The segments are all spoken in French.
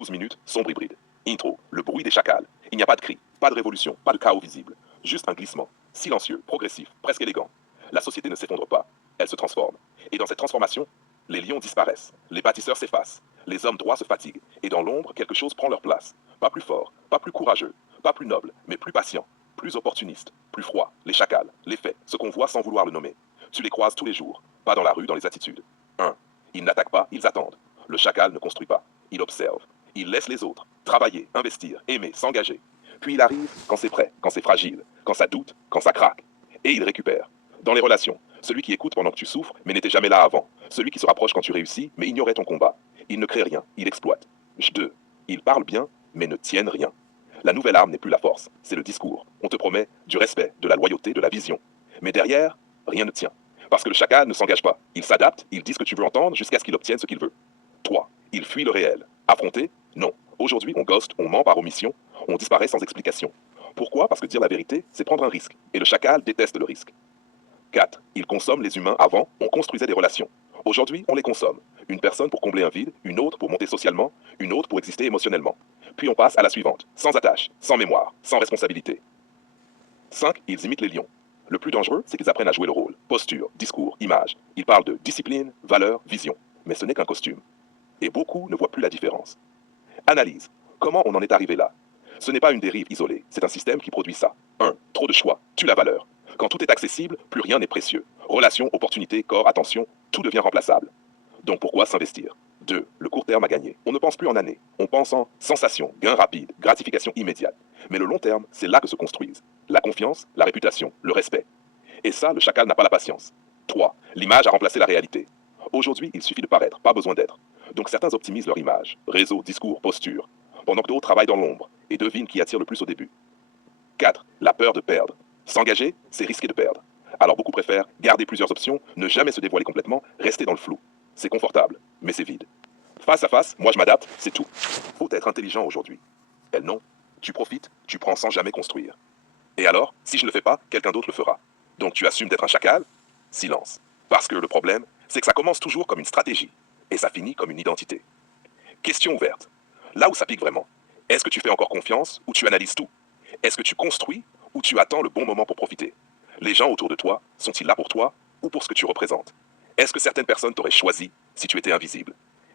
12 minutes, sombre hybride. Intro, le bruit des chacals. Il n'y a pas de cri, pas de révolution, pas de chaos visible. Juste un glissement, silencieux, progressif, presque élégant. La société ne s'effondre pas, elle se transforme. Et dans cette transformation, les lions disparaissent, les bâtisseurs s'effacent, les hommes droits se fatiguent, et dans l'ombre, quelque chose prend leur place. Pas plus fort, pas plus courageux, pas plus noble, mais plus patient, plus opportuniste, plus froid. Les chacals, les faits, ce qu'on voit sans vouloir le nommer. Tu les croises tous les jours, pas dans la rue, dans les attitudes. 1. Ils n'attaquent pas, ils attendent. Le chacal ne construit pas, il observe. Il laisse les autres travailler, investir, aimer, s'engager. Puis il arrive quand c'est prêt, quand c'est fragile, quand ça doute, quand ça craque. Et il récupère. Dans les relations, celui qui écoute pendant que tu souffres, mais n'était jamais là avant. Celui qui se rapproche quand tu réussis, mais ignorait ton combat. Il ne crée rien, il exploite. 2. Ils parlent bien, mais ne tiennent rien. La nouvelle arme n'est plus la force, c'est le discours. On te promet du respect, de la loyauté, de la vision. Mais derrière, rien ne tient. Parce que le chacal ne s'engage pas. Il s'adapte, il dit ce que tu veux entendre jusqu'à ce qu'il obtienne ce qu'il veut. 3. Il fuit le réel. Affronter? Non. Aujourd'hui, on ghost, on ment par omission, on disparaît sans explication. Pourquoi? Parce que dire la vérité, c'est prendre un risque. Et le chacal déteste le risque. 4. Il consomme les humains avant, on construisait des relations. Aujourd'hui, on les consomme. Une personne pour combler un vide, une autre pour monter socialement, une autre pour exister émotionnellement. Puis on passe à la suivante, sans attache, sans mémoire, sans responsabilité. 5. Ils imitent les lions. Le plus dangereux, c'est qu'ils apprennent à jouer le rôle. Posture, discours, image. Ils parlent de discipline, valeur, vision. Mais ce n'est qu'un costume. Et beaucoup ne voient plus la différence. Analyse. Comment on en est arrivé là? Ce n'est pas une dérive isolée, c'est un système qui produit ça. 1. Trop de choix, tue la valeur. Quand tout est accessible, plus rien n'est précieux. Relations, opportunités, corps, attention, tout devient remplaçable. Donc pourquoi s'investir? 2. Le court terme a gagné. On ne pense plus en années. On pense en sensation, gain rapide, gratification immédiate. Mais le long terme, c'est là que se construisent. La confiance, la réputation, le respect. Et ça, le chacal n'a pas la patience. 3. L'image a remplacé la réalité. Aujourd'hui, il suffit de paraître, pas besoin d'être. Donc certains optimisent leur image, réseau, discours, posture, pendant que d'autres travaillent dans l'ombre et devinent qui attire le plus au début. 4. La peur de perdre. S'engager, c'est risquer de perdre. Alors beaucoup préfèrent garder plusieurs options, ne jamais se dévoiler complètement, rester dans le flou. C'est confortable, mais c'est vide. Face à face, moi je m'adapte, c'est tout. Faut être intelligent aujourd'hui. Elle non. Tu profites, tu prends sans jamais construire. Et alors, si je ne le fais pas, quelqu'un d'autre le fera. Donc tu assumes d'être un chacal? Silence. Parce que le problème, c'est que ça commence toujours comme une stratégie, et ça finit comme une identité. Question ouverte. Là où ça pique vraiment, est-ce que tu fais encore confiance ou tu analyses tout? Est-ce que tu construis ou tu attends le bon moment pour profiter? Les gens autour de toi, sont-ils là pour toi ou pour ce que tu représentes? Est-ce que certaines personnes t'auraient choisi si tu étais invisible?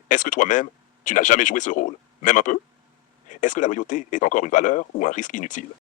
Est-ce que toi-même, tu n'as jamais joué ce rôle, même un peu? Est-ce que la loyauté est encore une valeur ou un risque inutile?